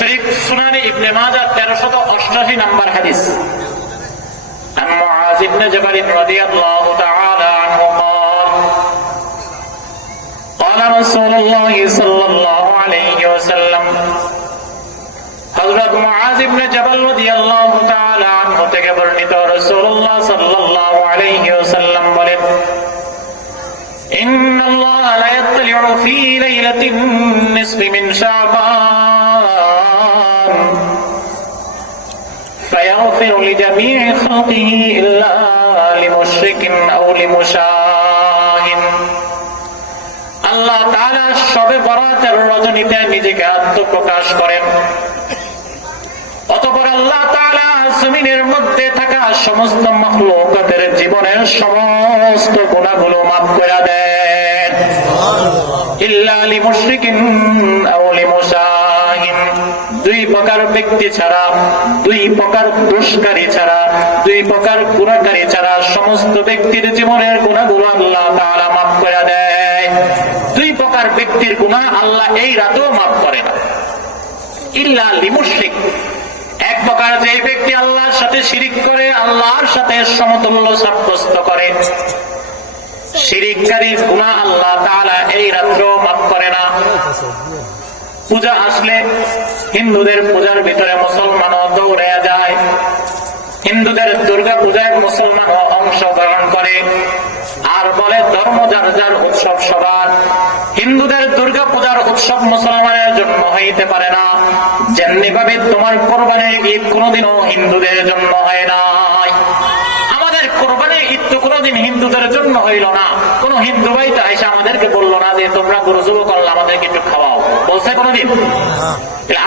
শরীফ সুনানি ইবনে মাজাহ 1388 number হাদিস عن معاذ بن جبل رضي الله تعالى عنه قال قال رسول الله صلى الله عليه وسلم হযরত মুআজ ইবনে জাবাল রাদিয়াল্লাহু তাআলা আনহু থেকে বর্ণিত রাসূলুল্লাহ সাল্লাল্লাহু আলাইহি ওয়াসাল্লাম বলেন إن الله لا يطلع في ليلة النصف من فيغفر لجميع خلقه إلا لمشرك أو لمشاهن আল্লাহ তাআলা সবে বরাতের রজনীতে নিজেকে আত্মপ্রকাশ করেন অতপর আল্লাহ তাআলা জমিনের মধ্যে থাকা সমস্ত মখলুকাতের জীবনের সমস্ত গুণাগুলো মাফ করে দেন ইল্লা লিমুশরিকিন আও লিমুশাহিন দুই প্রকার ব্যক্তি ছাড়া, দুই প্রকার দোষকারী ছাড়া, দুই প্রকার গুণাকারী ছাড়া সমস্ত ব্যক্তির জীবনের গুণাগুলো আল্লাহ তাআলা মাফ করে দেয়। দুই প্রকার ব্যক্তির গুনাহ আল্লাহ এই রাতেও মাফ করে না। ইল্লা এক প্রকার যে ব্যক্তি আল্লাহর সাথে শিরিক করে, আল্লাহর সাথে সমতুল্য সাব্যস্ত করে। শিরিককারী গুনাহ আল্লাহ তাআলা এই রাত্রেও মাফ করে না। পূজা আসলে হিন্দুদের পূজার ভিতরে মুসলমানও দৌড়ে যায়। হিন্দুদের দুর্গা পূজায় মুসলমানও অংশগ্রহণ করে। আর বলে ধর্ম যার যার উৎসব সবার। হিন্দুদের দুর্গা পূজার উৎসব মুসলমানের জন্য হইতে পারে না। যেমনি ভাবে তোমার কোরবানির ঈদ কোনোদিনও হিন্দুদের জন্য হয় কোরবানির ঈদ কোনদিন হিন্দুদের জন্য হইল না। কোন হিন্দু ভাই তো আইসা আমাদেরকে বলল না যে তোমরা গুরু যুব করলে আমাদেরকে একটু খাওয়াও। বলছে কোনোদিন?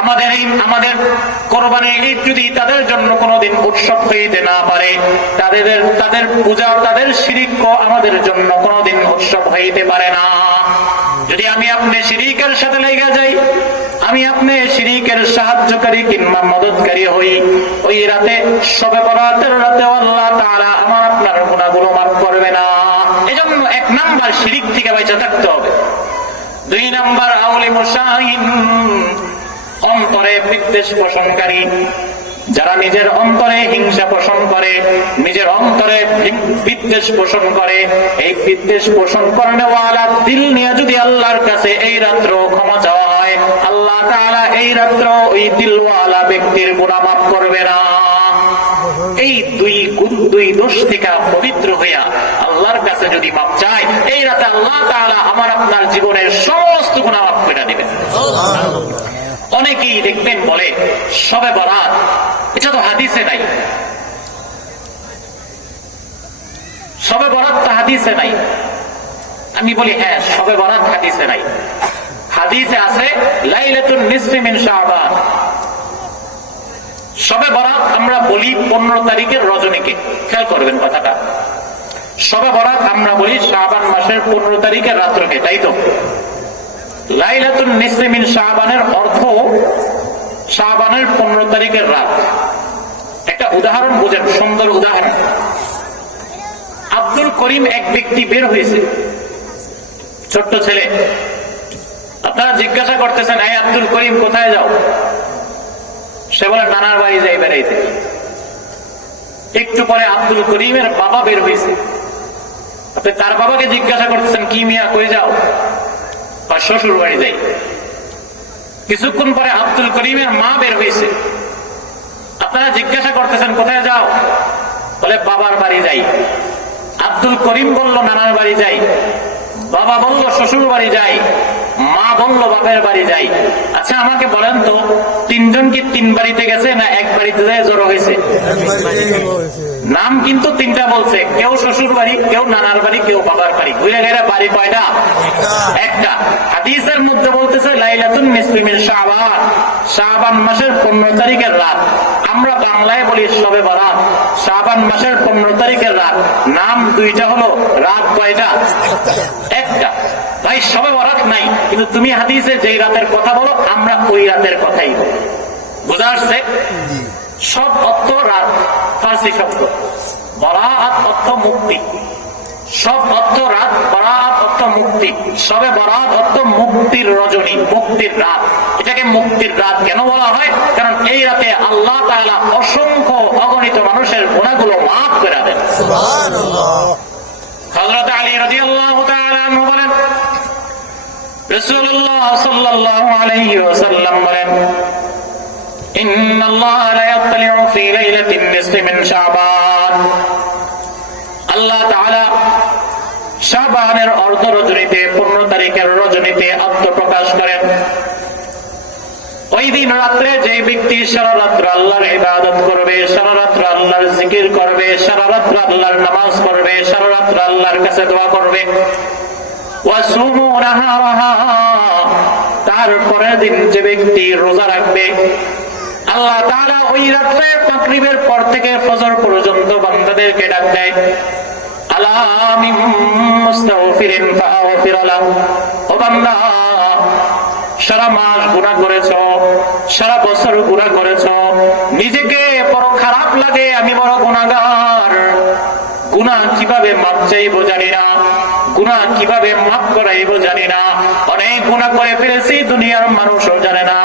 আমাদের এই আমাদের কোরবানির ঈদ যদি তাদের জন্য কোনোদিন উৎসব হইতে না পারে তাদের তাদের পূজা তাদের শিরিক আমাদের জন্য কোনোদিন উৎসব হইতে পারে না। যদি আমি আপনি শিরিকের সাথে লেগে যাই, আমি আপনি শিরিকের সাহায্যকারী কিংবা মদতকারী হই। ওই রাতে, সবে বরাতের রাতে আল্লাহ তারা আমার আপনার গুণাগুলো মাফ করবে না। এজন্য এক নাম্বার শিরিক থেকে বেঁচে থাকতে হবে। দুই নাম্বার আউলি মুসাহিন, অন্তরে বিদ্বেষ পোষণকারী। যারা নিজের অন্তরে হিংসা পোষণ করে, নিজের অন্তরে বিদ্বেষ পোষণ করে, এই বিদ্বেষ পোষণ করেওয়ালা দিল নিয়ে যদি আল্লাহর কাছে এই রাত্র ক্ষমা চাওয়া হয়, আল্লাহ তাআলা এই রাত্র ওই দিলওয়ালা ব্যক্তির গুণা করবে না। এই দুই দুই দোষ থেকে পবিত্র হইয়া আল্লাহর কাছে যদি মাপ চাই এই রাতে আল্লাহ তাআলা আমার আপনার জীবনের সমস্ত গুণা মাফ করে দিবেন। অনেকেই দেখবেন বলে সবে বরাত। এটা তো হাদিসে নাই। সবে বরাত তো হাদিসে নাই। আমি বলি হ্যাঁ সবে বরাত হাদিসে নাই। হাদিসে আছে, লাইলাতুন নিসফি মিন শাবান। সবে বরাত আমরা বলি পনেরো তারিখের রজনীকে। খেয়াল করবেন কথাটা। সবে বরাত আমরা বলি শাবান মাসের পনেরো তারিখের রাত্রকে, তাই তো? লাইলাতুন নিসমিন শাহবানের অর্থ শাহবানের পনেরো তারিখের রাত। একটা উদাহরণ বোঝেন, সুন্দর উদাহরণ। আব্দুল করিম এক ব্যক্তি বের হয়েছে, ছোট্ট ছেলে। আপনারা জিজ্ঞাসা করতেছেন, এই আব্দুল করিম, কোথায় যাও? সে বলে, নানার বাড়ি যাই বেড়াইতে। একটু পরে আব্দুল করিমের বাবা বের হয়েছে। আপনি তার বাবাকে জিজ্ঞাসা করতেছেন, কি মিয়া, কই যাও? বা শ্বশুর বাড়ি যাই। কিছুক্ষণ পরে আব্দুল করিমের মা বের হয়েছে। আপনারা জিজ্ঞাসা করতেছেন, কোথায় যাও? বলে, বাবার বাড়ি যাই। আব্দুল করিম বলল, নানার বাড়ি যাই। বাবা বলল, শ্বশুর বাড়ি যাই। মা বলল বাপের বাড়ি যাই আচ্ছা আমাকে বলেন তো, তিনজন কি তিন বাড়িতে গেছে না এক বাড়িতে যায়, জড়ো হয়েছে? নাম কিন্তু তিনটা বলছে, কেউ শ্বশুর বাড়ি, কেউ নানার বাড়ি, কেউ বাবার বাড়ি। বুঝে গেলে বাড়ি কয়টা? একটা। হাদিসের মধ্যে বলতেছে, লাইলাতুন মিসলিমের শাবান। শাবান মাসের পনেরো তারিখের রাত। আমরা বাংলায় বলি সবে বরাত। শ্রাবণ মাসের পনেরো তারিখের রাত। নাম দুইটা হলো, রাত কয়টা? একটা। ভাই, সবে বরাত নাই, কিন্তু তুমি হাদিসে যেই রাতের কথা বলো, আমরা ওই রাতের কথাই বলি। বোঝা সব অর্থ রাত, ফার্সি শব্দ। বরাত অর্থ মুক্তি। সব অর্থ রাত বরাত অর্থ মুক্তি সবে বরাত অর্থ মুক্তির রজনী মুক্তির রাত এটাকে মুক্তির রাত কেন বলা হয় কারণ এই রাতে আল্লাহ তাআলা অসংখ্য অগণিত মানুষের গুণাগুলো মাফ করে দেন হযরত আলী রাদিয়াল্লাহু তাআলা আনহু বলেন রাসূলুল্লাহ সাল্লাল্লাহু আলাইহি ওয়াসাল্লাম বলেন إن الله لا يطلع في ليلة النصف من شعبان আল্লাহ তাআলা শাবানের অর্ধ রজনীতে পনেরো তারিখের রজনীতে আত্মপ্রকাশ করেন। ওই দিন রাত্রে যে ব্যক্তি সারা রাত্র আল্লাহর ইবাদত করবে, সারা রাত্র আল্লাহর জিকির করবে, সারা রাত্র আল্লাহর নামাজ পড়বে, সারা রাত্র আল্লাহর কাছে দোয়া করবে। তারপরের দিন যে ব্যক্তি রোজা রাখবে, আল্লাহ তাআলা ওই রাত্রে মাগরিবের পর থেকে ফজর পর্যন্ত বান্দাদেরকে ডাক দেয়। আলা মিন মুস্তাগফিরিন ফাগফির লাহু। ও বান্দা, সারা মাস গুণা করেছ, সারা বছর গুণা করেছ, নিজেকে বড় খারাপ লাগে, আমি বড় গুণাগার গুণা কীভাবে মাপ চাইব জানি না গুণা কীভাবে মাফ করাইব জানি না। অনেক গুণা করে ফেলেছি, দুনিয়ার মানুষও জানে না।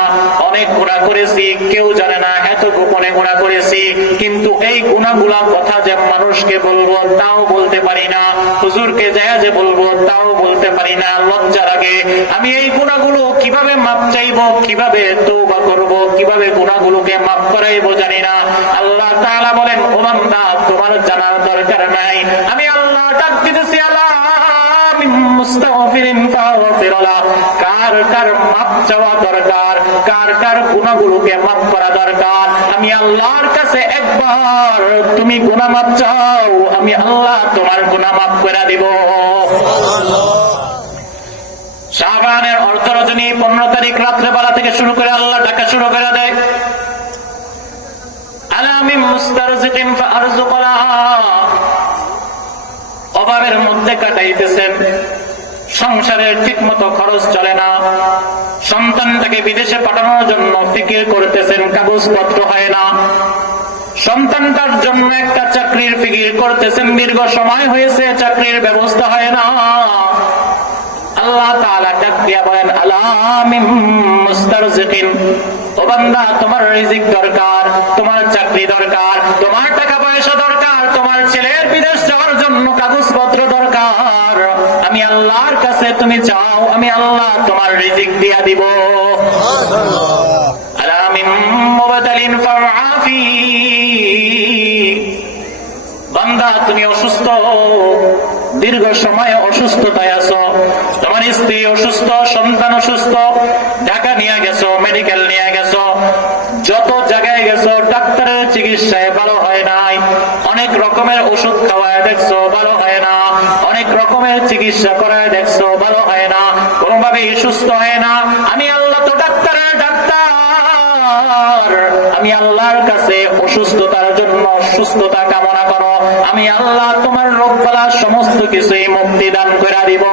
অনেক গুণা করেছি, কেউ জানে না, এত গোপনে গুণা করেছি। কিন্তু এই গুণাগুলা কথা যে মানুষকে বলব, তাও বলতে পারি না। হুজুরকে যায় যে বলব, তাও বলতে পারি না। লজ্জা লাগে আমি এই গুণাগুলো কীভাবে মাপ চাইব, কীভাবে তৌবা করব, কীভাবে গুণাগুলোকে মাফ করাইবো জানি না। আল্লাহ তাআলা বলেন, ও বান্দা, তোমার জানার দরকার মাপ তুমি গুনাহ মাপ চাও, আমি আল্লাহ তোমার গুনাহ মাফ করে দিব। শাহবানের অর্ধরজনী পনেরো তারিখ রাত্রেবেলা থেকে শুরু করে আল্লাহ ডাকা শুরু করে দেয়। আলামি মুস্তারজিকিন অভাবের মধ্যে কাটাইতেছেন। সংসারের ঠিক মতো খরচ চলে না। সন্তানটাকে বিদেশে পাঠানোর জন্য ফিকির করতেছেন, কাগজপত্র হয় না। সন্তানটার জন্য একটা চাকরির ফিকির করতেছেন, দীর্ঘ সময় হয়েছে, চাকরির ব্যবস্থা হয় না। আল্লাহ তাআলা ডাক দিয়া বলেন আলামিম তোমার রিজিক দরকার, তোমার চাকরি দরকার, তোমার টাকা পয়সা দরকার তোমার ছেলের যাওয়ার জন্য কাগজপত্র দরকার। আমি আল্লাহর কাছে তুমি চাও, আমি আল্লাহ তোমার রিজিক দিয়া দিব। বান্দা, তুমি অসুস্থ, দীর্ঘ সময় অসুস্থতায় আছো। তোমার স্ত্রী অসুস্থ, সন্তান অসুস্থ, ঢাকা নিয়ে গেছো, মেডিকেল নিয়ে গেছো, যত জায়গায় গেছো, ডাক্তারের চিকিৎসায় ভালো হয় নাই। অনেক রকমের ওষুধ খাওয়ায় দেখছ, ভালো হয় না। অনেক রকমের চিকিৎসা করায় দেখছ, ভালো হয় না। কোনোভাবেই সুস্থ হয় না। আমি আল্লাহ তো ডাক্তারের ডাক্তার। আমি আল্লাহর কাছে অসুস্থতার জন্য সুস্থতা কামনা করো। আমি আল্লাহ তোমার রোগ সমস্ত কিছুই মুক্তি দান করে দিব।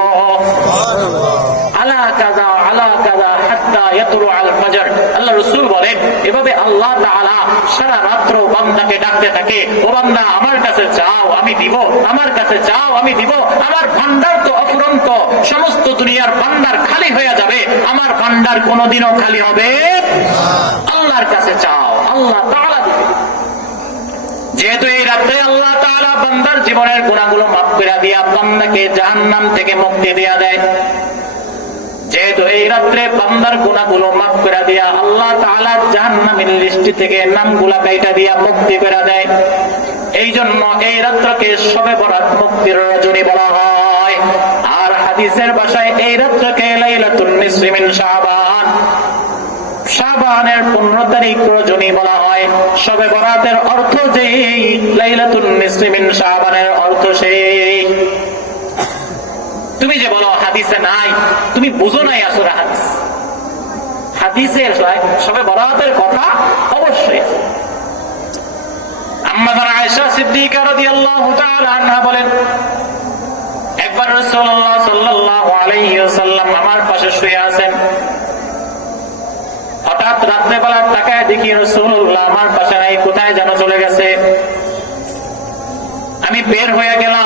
সমস্ত দুনিয়ার ভান্ডার খালি হয়ে যাবে, আমার ভান্ডার কোনোদিনও খালি হবে আল্লাহর কাছে চাও আল্লাহ যেহেতু এই রাত্রে আল্লাহ তাআলা বান্দার জীবনের গুণাগুলো মাফ করে দিয়া বান্দাকে জাহান্নাম থেকে মুক্তি দিয়া দেয়। যেহেতু এই রাত্রে বান্দার গুণাগুলো মাফ করে দিয়া আল্লাহ তাআলা জাহান্নামের লিস্টি থেকে নামগুলা কাইটা দিয়া মুক্তি করে দেয়। এই জন্য এই রাত্রকে সবে বরাত মুক্তির রজনী বলা হয়। আর হাদিসের ভাষায় এই রাত্রকে লাইলাতুন নিসফি মিন শাবান। তারিখ রজনী বলা হয়। সবে বরাতের অর্থ যে লাইলাতুন নিসফি মিন অর্থ সেই। তুমি যে বলো হাদিসে নাই, তুমি বুঝো নাই আসলে হাদিস। হাদিসে সবে বরাতের কথা অবশ্যই আছে। হঠাৎ রাত্রেবেলা তাকায় দেখি আমার পাশে নাই, কোথায় যেন চলে গেছে। আমি বের হয়ে গেলাম।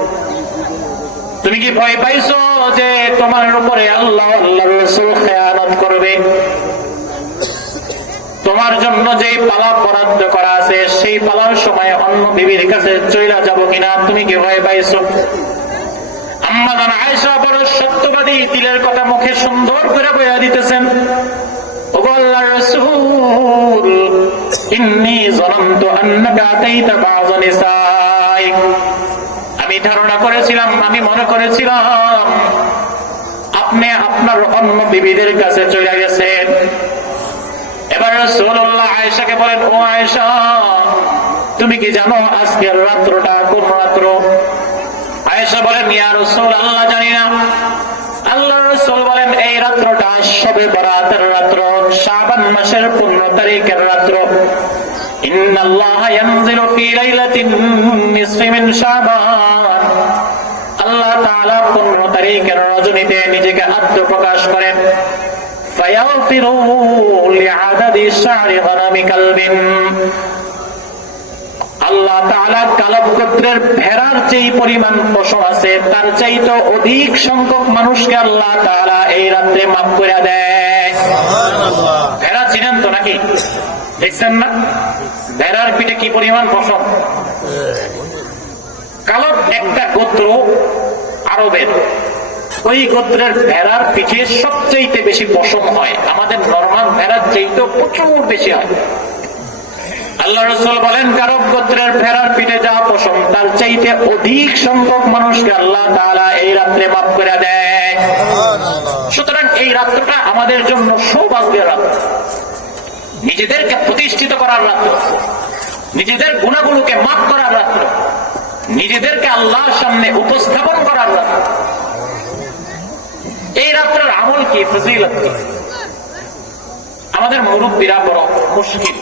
তুমি কি ভয় পাইছো যে তোমার উপরে আল্লাহ আল্লাহ রসুল খেয়ানত করবে? তোমার জন্য যে পালা বরাদ্দ করা আছে, সেই পালার সময় অন্য বিবির কাছে চইলা যাব কিনা? তুমি কি ভয় পাইছো? নিসাইক আমি ধারণা করেছিলাম, আমি মনে করেছিলাম, আপনি আপনার অন্য বিবিদের কাছে চলে গেছেন। এবার বলেন, ও তুমি কি জানো রাত্রটা কোন রাত্র? বলেন আল্লাহ জানি না। আল্লাহ বলেন, এই রাত্রটা সবে বরাতের রাত্র, শাবান মাসের 15 তারিখের রাত্র। ইন্নাল্লাহা ইয়ানজিলু ফি লাইলাতিন শাবান। আল্লাহ 15 তারিখের রজনীতে নিজেকে আত্মপ্রকাশ করেন। ফায়াগফিরু লিআদাদি শা'রি গনামি কালবিন। আল্লাহ তাআলা কালব গোত্রের ভেড়ার যেই পরিমাণ পশম আছে তার চাইতে অধিক সংখ্যক মানুষকে আল্লাহ তাআলা এই রাত্রে মাফ করে দেয়। ভেড়া চিনেন তো নাকি? দেখছেন না? ভেড়ার পিঠে কি পরিমাণ পশম কালব একটা গোত্র আরবের। ওই গোত্রের ভেড়ার পিঠে সবচাইতে বেশি পশম হয়। আমাদের নর্মাল ভেড়ার চাইতে প্রচুর বেশি হয়। আল্লাহ রসুল বলেন গোত্রের ফেরার পিঠে পশম, তার চাইতে অধিক সংখ্যক মানুষকে আল্লাহ তাআলা এই রাত্রে মাফ করে দেয়। সুতরাং এই রাত্রটা আমাদের জন্য সৌভাগ্যের রাত্র নিজেদেরকে প্রতিষ্ঠিত করার রাত্র নিজেদের গুণাগুলোকে মাফ করার রাত্র নিজেদেরকে আল্লাহর সামনে উপস্থাপন করার এই রাত্রের আমল কি? আমাদের মুরব্বীরা বড় মুশকিল।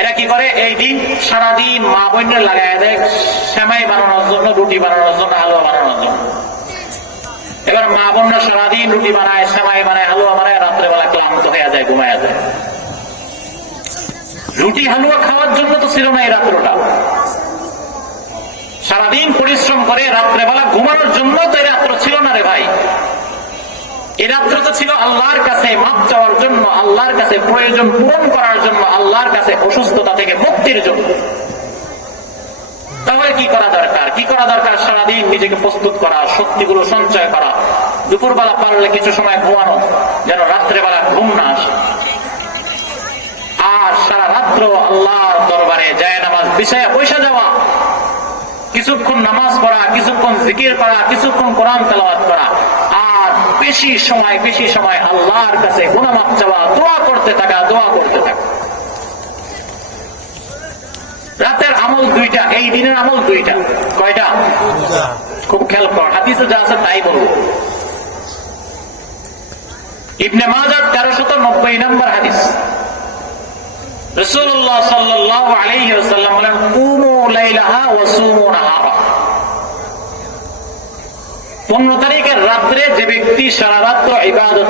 এরা কি করে? এই দিন সারাদিন মা বোনের লাগাই দেয়, সেমাই বানানোর জন্য, রুটি বানানোর জন্য, হালুয়া বানানোর জন্য। এবার মা বোনরা সারাদিন রুটি বানায়, সেমাই বানায়, হালুয়া বানায়, রাত্রেবেলা ক্লান্ত হয়ে যায়, ঘুমায় যায়। রুটি, হালুয়া খাওয়ার জন্য তো ছিল না এই রাত্রটা। সারাদিন পরিশ্রম করে রাত্রেবেলা ঘুমানোর জন্য তো এই রাত্র ছিল না রে ভাই। এই রাত্র তো ছিল আল্লাহর কাছে মাপ চাওয়ার জন্য, আল্লাহর কাছে প্রয়োজন পূরণ করার জন্য, আল্লাহর কাছে অসুস্থতা থেকে মুক্তির জন্য। তাহলে কি করা দরকার? কি করা দরকার? সারাদিন নিজেকে প্রস্তুত করা, শক্তিগুলো সঞ্চয় করা। দুপুরবেলা পারলে কিছু সময় ঘুমানো, যেন রাত্রেবেলা ঘুম না আসে। আর সারা রাত্র আল্লাহর দরবারে যায় নামাজ বিষয়ে পয়সা যাওয়া কিছুক্ষণ নামাজ পড়া কিছুক্ষণ জিকির করা কিছুক্ষণ কোরআন তেলাওয়াত করা। আর বেশি সময় বেশি সময় আল্লাহর কাছে গুণামাপ চাওয়া দোয়া করতে থাকা দোয়া করতে থাকা। রাতের আমল দুইটা এই দিনের আমল দুইটা। কয়টা? খুব খেয়াল কর হাদিসে যা আছে তাই বলব। ইবনে মাজার তেরোশত নব্বই নম্বর হাদিস। পনেরো তারিখের রাত্রে যে ব্যক্তি সারা রাত্র ইবাদত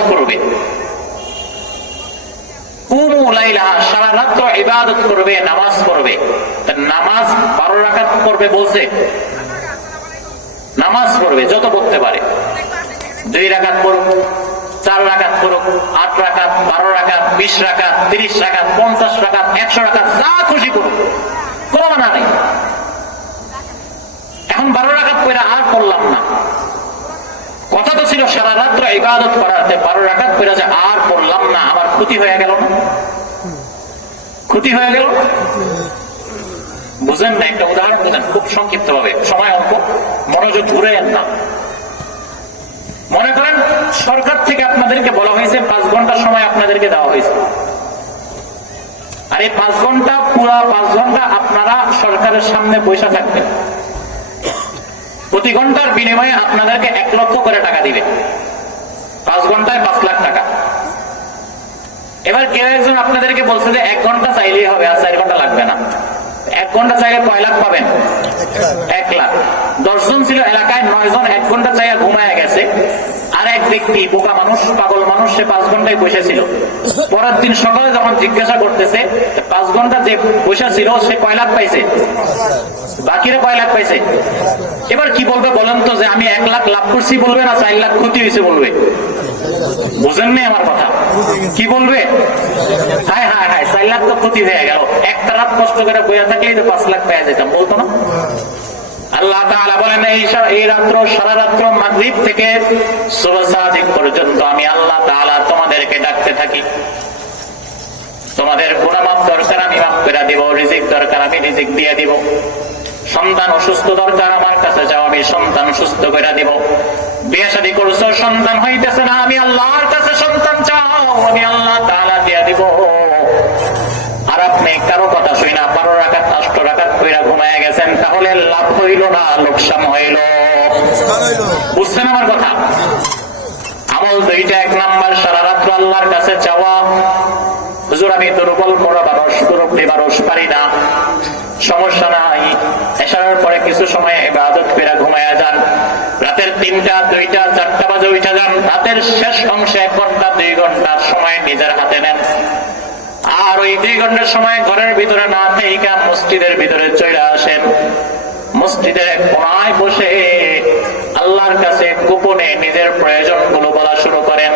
করবে নামাজ পড়বে নামাজ বারো রাকাত করবে বলছে, নামাজ পড়বে, যত পড়তে পারে। দুই রাকাত পড়ুক। চার রাখাত করুক, আট রাখাত বারো রাকাত, বিশ রাকাত, তিরিশ রাকাত, পঞ্চাশ রাকাত, একশো রাকাত, যা খুশি করুক। কোনো মানা নেই। এখন বারো রাখাত পরে আর করলাম না। কথা তো ছিল সারা রাত্র ইবাদত করাতে বারো রাকাত পরে যে আর পড়লাম না, আমার ক্ষতি হয়ে গেল না। ক্ষতি হয়ে গেল? বুঝেন না, একটা উদাহরণ বুঝেন, খুব সংক্ষিপ্ত ভাবে সময় অল্প, মনোযোগ ঘুরে না। মনে করেন সরকার থেকে আপনাদেরকে বলা হয়েছে, পাঁচ ঘণ্টা সময় আপনাদেরকে দেওয়া হয়েছে। আর এই পাঁচ ঘণ্টা, পুরা পাঁচ ঘণ্টা আপনারা সরকারের সামনে বসে থাকবেন। প্রতি ঘণ্টার বিনিময়ে আপনাদেরকে এক লক্ষ করে টাকা দিবে। পাঁচ ঘন্টায় পাঁচ লাখ টাকা। এবার কেউ একজন আপনাদেরকে বলছে যে, এক ঘণ্টা চাইলেই হবে, আর চার ঘণ্টা লাগবে না। এক ঘণ্টা জায়গায় কয় লাখ পাবেন? এক লাখ। দশজন ছিল এলাকায় নয় জন এক ঘণ্টা জায়গায় ঘুমায় গেছে। আর এক ব্যক্তি, বোকা মানুষ, পাগল মানুষ, সে পাঁচ ঘন্টায় বসেছিল পরের দিন সকালে যখন জিজ্ঞাসা করতেছে, পাঁচ ঘণ্টা যে বসেছিল সে কয় লাখ পাইছে? বাকিরা কয় লাখ পাইছে? এবার কি বলবে বলেন তো যে আমি এক লাখ লাভ করছি বলবে না, চার লাখ ক্ষতি হয়েছে বলবে? বুঝেননি আমার কথা? কি বলবে? হায় হায় হায়, চার লাখ তো ক্ষতি হয়ে গেল। একটা রাত কষ্ট করে বইয়া থাকলেই তো পাঁচ লাখ পেয়ে যেতাম, বলতো না? তোমাদের সন্তান অসুস্থ দরকার, আমার কাছে যাও, আমি সন্তান সুস্থ করে দিব। বিয়ে শাদী করছ সন্তান হইতেছে না আমি আল্লাহর কাছে সন্তান চাও আমি আল্লাহ তাআলা দিয়ে দিব। আর আপনি কারও কথা শুই না বারো রাখাত অষ্ট রাখাত কইরা ঘুমায় গেছেন তাহলে লাভ হইল না লোকসান হইল। বুঝছেন আমার কথা? আমল দুইটা এক নাম্বার সারা রাত্র আল্লাহর কাছে চাওয়া। হুজুর আমি দুর্বল বড় মানুষ দুরব্বী মানুষ পারি না। সমস্যা নাই। এসার পরে কিছু সময় ইবাদত করে ঘুমায়া যান। রাতের তিনটা, দুইটা, চারটা বাজে উঠে যান। রাতের শেষ অংশে এক ঘণ্টা দুই ঘণ্টার সময় নিজের হাতে নেন। আর ওই দুই ঘণ্টার সময় ঘরের ভিতরে না থেকে মসজিদের ভিতরে চলে আসেন। মসজিদের এক কোনায় বসে আল্লাহর কাছে গোপনে নিজের প্রয়োজনগুলো বলা শুরু করেন।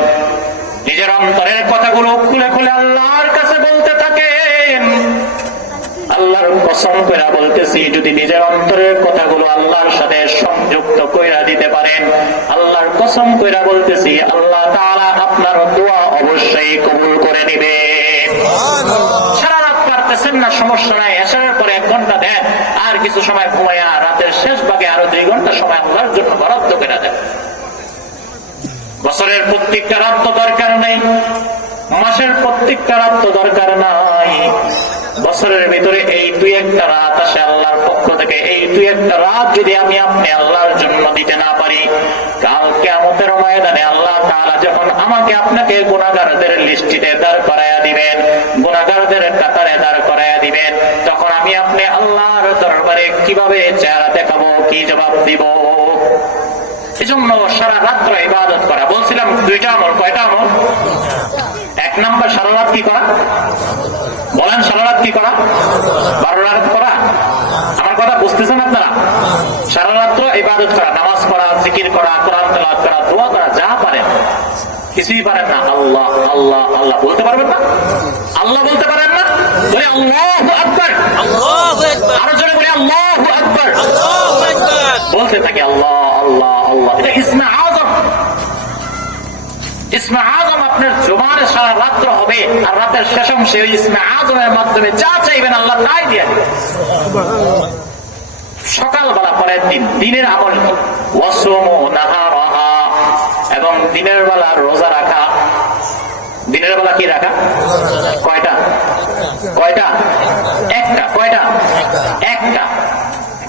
নিজের অন্তরের কথাগুলো খুলে খুলে আল্লাহর কাছে বলতে থাকেন। আল্লাহর কসম করে বলতেছি, যদি নিজের অন্তরের কথাগুলো আল্লাহর সাথে সংযুক্ত কইরা দিতে পারেন। আল্লাহর কসম কইরা বলতেছি আল্লাহ তাআলা আপনার দোয়া অবশ্যই কবুল করে নিবে। সারা রাত পারতেছেন না সমস্যা নাই। এসার পরে এক ঘণ্টা দেন আর কিছু সময় ঘুমাইয়া রাতের শেষ ভাগে আরও দুই ঘণ্টা সময় আল্লাহর জন্য বরাদ্দ করে দেন। বছরের প্রত্যেকটা রাত তো দরকার নেই মাসের প্রত্যেকটা রাত তো দরকার নাই। বছরের ভিতরে এই দুই একটা রাত আসে আল্লাহর পক্ষ থেকে। এই দুই একটা রাত যদি আমি আপনি আল্লাহর জন্য দিতে না পারি কালকে আমাদের ময়দানে আল্লাহ তাআলা যখন আমাকে আপনাকে গুণাগারদের লিস্টিতে দাঁড় করাইয়া দিবেন গুণাগারদের কাতারে দাঁড় করাইয়া দিবেন, তখন আমি আপনি আল্লাহর দরবারে কীভাবে চেহারা দেখাবো, কি জবাব দিব? এজন্য সারা রাত্র ইবাদত করা। বলছিলাম দুইটা আমল, কয়টা আমল? এক নাম্বার সারা রাত কি করা? বলেন সারা রাত কি করা? বারো রাত করা আমার কথা বুঝতেছেন আপনারা? সারা রাত্র ইবাদত করা নামাজ পড়া জিকির করা কোরআন তেলাওয়াত করা দোয়া করা যা পারেন। কিছুই পারেন না। আল্লাহ আল্লাহ আল্লাহ। বলতে পারবেন না? আল্লাহ বলতে পারেন না? বলে আল্লাহ আকবর। আরও জোরে বলে আল্লাহ আকবর। বলতে থাকে আল্লাহ আল্লাহ আল্লাহ। এটা ইসমে আজম। ইসমে আজম আপনার জোবানে সারা রাত্র আর রাতের শেষ অংশে ওই ইসমে মাধ্যমে যা চাইবেন আল্লাহ তাই দিয়ে সকালবেলা পরের দিন, দিনের আমল এবং দিনের বেলা রোজা রাখা। দিনের বেলা কি রাখা? কয়টা? কয়টা? একটা। কয়টা? একটা।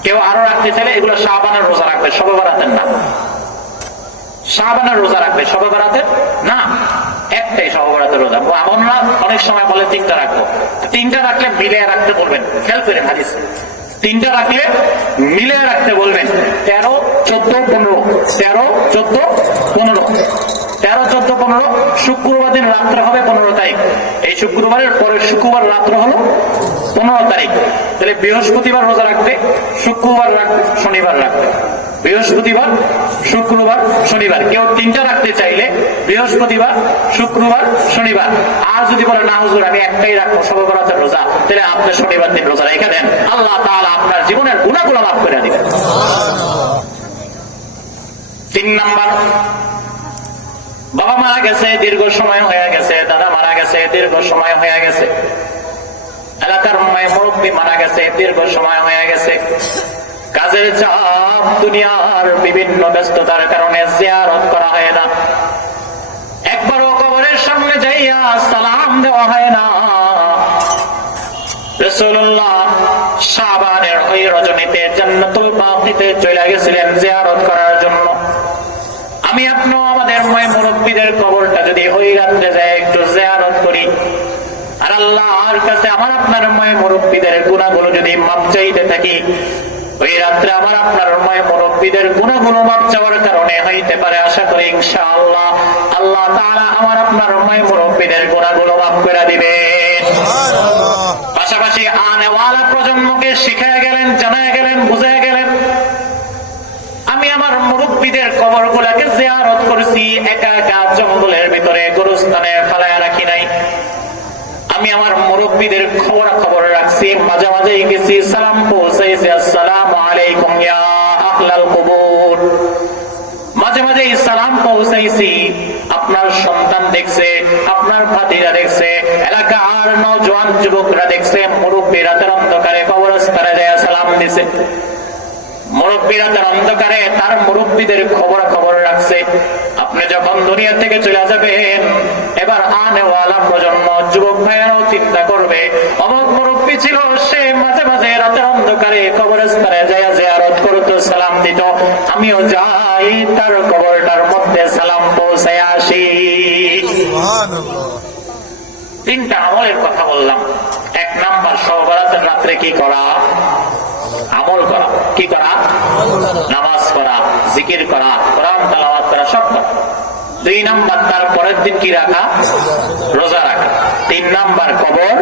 কেউ আরও রাখতে চাইলে এগুলো শাহবানের রোজা রাখবে, সবে বারাতের না। শাহবানের রোজা রাখবে, সবে বারাতের না। একটাই সবে বারাতের রোজা আমরা অনেক সময় বলে তিনটা রাখব। তিনটা রাখলে মিলে রাখতে বলবেন। খেয়াল করেন হাদিস। তিনটা রাখলে মিলে রাখতে বলবেন। তেরো, চোদ্দ, পনেরো। তেরো, চোদ্দ, পনেরো। তেরো, চোদ্দ, পনেরো। শুক্রবার দিন রাত্রে হবে পনেরো তারিখ। এই শুক্রবারের পরের শুক্রবার রাত্র হলো পনেরো তারিখ। তাহলে বৃহস্পতিবার রোজা রাখবে, শুক্রবার রাখবে শনিবার রাখবে। বৃহস্পতিবার, শুক্রবার, শনিবার। কেউ তিনটা রাখতে চাইলে বৃহস্পতিবার, শুক্রবার, শনিবার। আর যদি বলে, না হুজুর, আমি একটাই রাখব সর্বরাতের রোজা। তাহলে আপনি শনিবার দিন রোজা রেখে দেন। আল্লাহ তাআলা আপনার জীবনের গুণাগুলো মাফ করে দিবেন। তিন নাম্বার, বাবা মারা গেছে, দীর্ঘ সময় হয়ে গেছে, দাদা মারা গেছে, দীর্ঘ সময় হয়ে গেছে। এলাকার মুরব্বী মারা গেছে, দীর্ঘ সময় হয়ে গেছে। কাজের চাপ দুনিয়ার বিভিন্ন ব্যস্ততার কারণে জিয়ারত করা হয় না। একবারও কবরের সামনে যাইয়া সালাম দেওয়া হয় না। ময় আমার আপনার ময় মুরব্বীদের গুণাগুলো যদি মাপ চাইতে থাকি ওই রাত্রে আমার আপনার ময় মুরব্বীদের গুণাগুলো মাপ চাওয়ার কারণে হইতে পারে আশা করি ইনশাআল্লাহ আল্লাহ তাআলা আমার আপনার ময় মুরব্বীদের গুণাগুলো মাফ করে দিবেন পাশাপাশি আনেওয়ালা প্রজন্মকে শিখায় গেলেন জানায় গেলেন বুঝায় গেলেন। আমি আমার মুরব্বীদের কবর গুলাকে জিয়ারত করেছি একা একা জঙ্গলের ভিতরে গরুস্থানে ফেলায় রাখি নাই। আমি আমার মুরব্বীদের খবর খবর রাখছি। মাঝে মাঝে গেছি, সালাম পৌঁছাইছি, আসসালাম আলাইকুম ইয়া আহলাল কবর। মাঝে মাঝে সালাম পৌঁছাইছি, আপনার সন্তান দেখছে, আপনার ভাতিরা দেখছে, এলাকার নজওয়ান যুবকরা দেখছে মুরব্বী রাতের অন্ধকারে কবরস্থানে যায়, সালাম দিছে। মুরব্বীরা তার অন্ধকারে তার মুরব্বীদের খবর খবর রাখছে। আপনি যখন দুনিয়া থেকে চলে যাবেন, এবার প্রজন্ম, যুবক ভাইয়ারও চিন্তা করবে। মুরব্বী ছিল, সে মাঝে মাঝে অন্ধকারে যায় করতো, সালাম দিত। আমিও যাই, তার মধ্যে সালাম আসি। তিনটা আমলের কথা বললাম। এক নাম্বার সহবরাতের রাত্রে কি করা? আমল করা। কি করা? নামাজ করা জিকির করা, কোরআন তালাওয়াত করা, সব করা। দুই নাম্বার, তার পরের দিন কি রাখা? রোজা রাখা। তিন নাম্বার, কবর,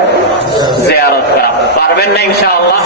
জেয়ারত করা। পারবেন না ইনশাআল্লাহ?